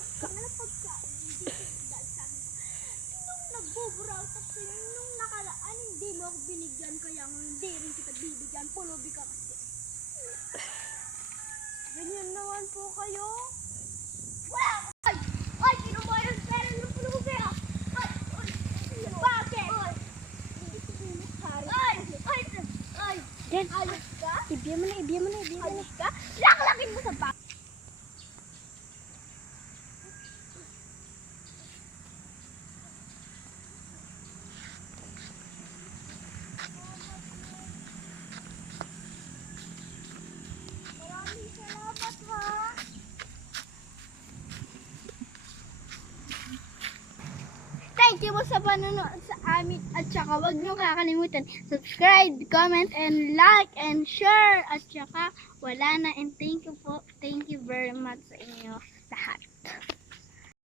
pagkain, hindi ko dahil sa amin. Nung nagbuburaw, tapos nung nakalaan, hindi mo ako binigyan, kaya nga hindi rin kita bibigyan, pulubi ka kasi. Ganyan naman po kayo. Wala! Ay! Ay! Kinuha yung pera ng pulubi ah! Ay! Ay! Bakit? Ay! Hindi ko pinukari. Ay! Ay! Ay! Yan. Alis ka? Ibiyan mo na, ibiyan mo na, ibiyan mo na. Alis ka? Laklakin mo sa bak. Maraming salamat ha. Thank you po sa panonood sa amin at saka huwag niyo kakalimutan subscribe, comment, and like, and share at saka wala na and thank you po, thank you very much sa inyo lahat.